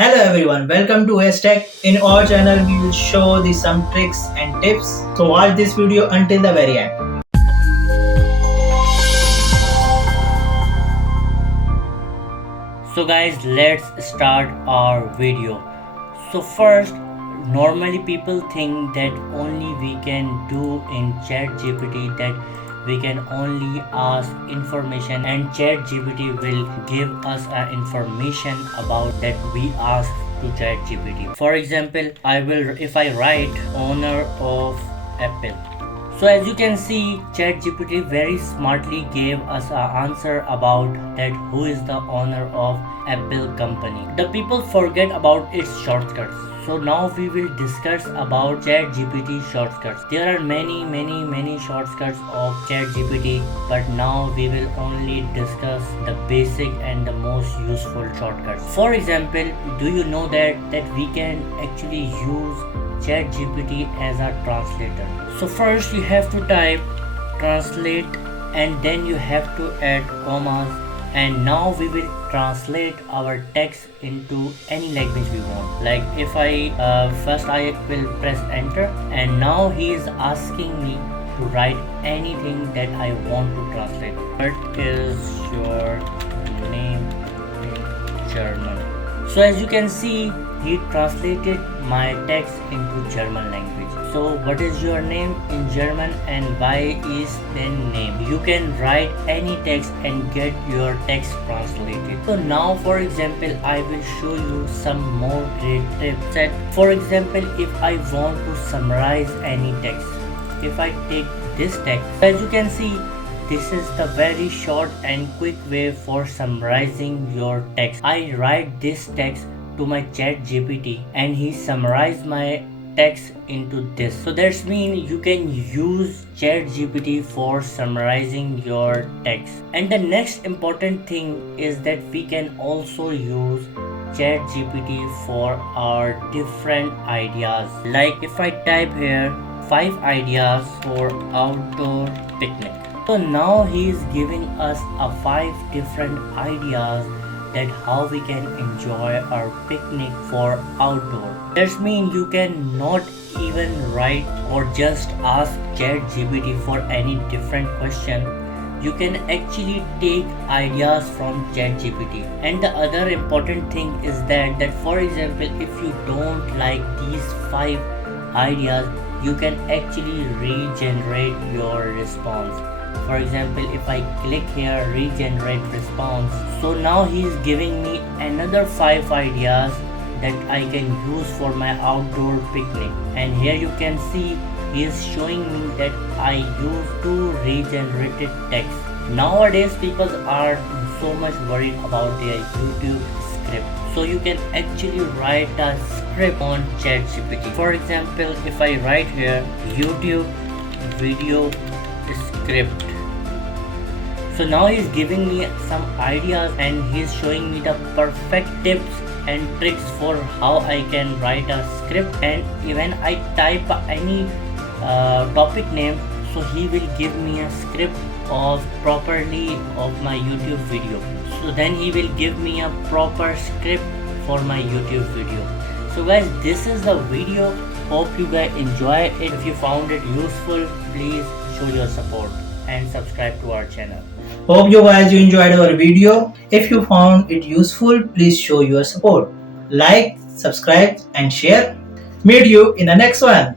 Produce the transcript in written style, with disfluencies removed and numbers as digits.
Hello everyone, welcome to ASTECH. In our channel, we will show some tricks and tips. So watch this video until the very end. So guys, let's start our video. So first, normally people think that only we can do in ChatGPT that we can only ask information and ChatGPT will give us information about that we ask to ChatGPT. For example, if I write owner of Apple. So as you can see, ChatGPT very smartly gave us an answer about that who is the owner of Apple company. The people forget about its shortcuts. So now we will discuss about ChatGPT shortcuts. There are many shortcuts of ChatGPT, but now we will only discuss the basic and the most useful shortcuts. For example, do you know that we can actually use ChatGPT as a translator? So first you have to type translate and then you have to add commas, and now we will translate our text into any language we want. Like if I first I will press enter, and now he is asking me to write anything that I want to translate. What is your name in German? So as you can see, he translated my text into German language. So what is your name in German and why is then name? You can write any text and get your text translated. So now for example, I will show you some more great tips. For example, if I want to summarize any text, if I take this text, as you can see, this is the very short and quick way for summarizing your text. I write this text to my ChatGPT and he summarized my text into this. So that's mean you can use ChatGPT for summarizing your text. And the next important thing is that we can also use ChatGPT for our different ideas. Like if I type here 5 ideas for outdoor picnic. So now he is giving us 5 different ideas that how we can enjoy our picnic for outdoor. That means you can not even write or just ask ChatGPT for any different question. You can actually take ideas from ChatGPT. And the other important thing is that for example, if you don't like these 5 ideas, you can actually regenerate your response. For example, if I click here regenerate response, so now he is giving me another 5 ideas that I can use for my outdoor picnic. And here you can see he is showing me that I use 2 regenerated text. Nowadays people are so much worried about their YouTube script. So you can actually write a script on ChatGPT. For example, if I write here YouTube video script, so now he's giving me some ideas and he's showing me the perfect tips and tricks for how I can write a script. And even I type any topic name, so he will give me a script of properly of my YouTube video. So then he will give me a proper script for my YouTube video. So guys, this is the video. Hope you guys enjoy it. If you found it useful, please show your support and subscribe to our channel. Hope you guys enjoyed our video. If you found it useful, please show your support. Like, subscribe and share. Meet you in the next one.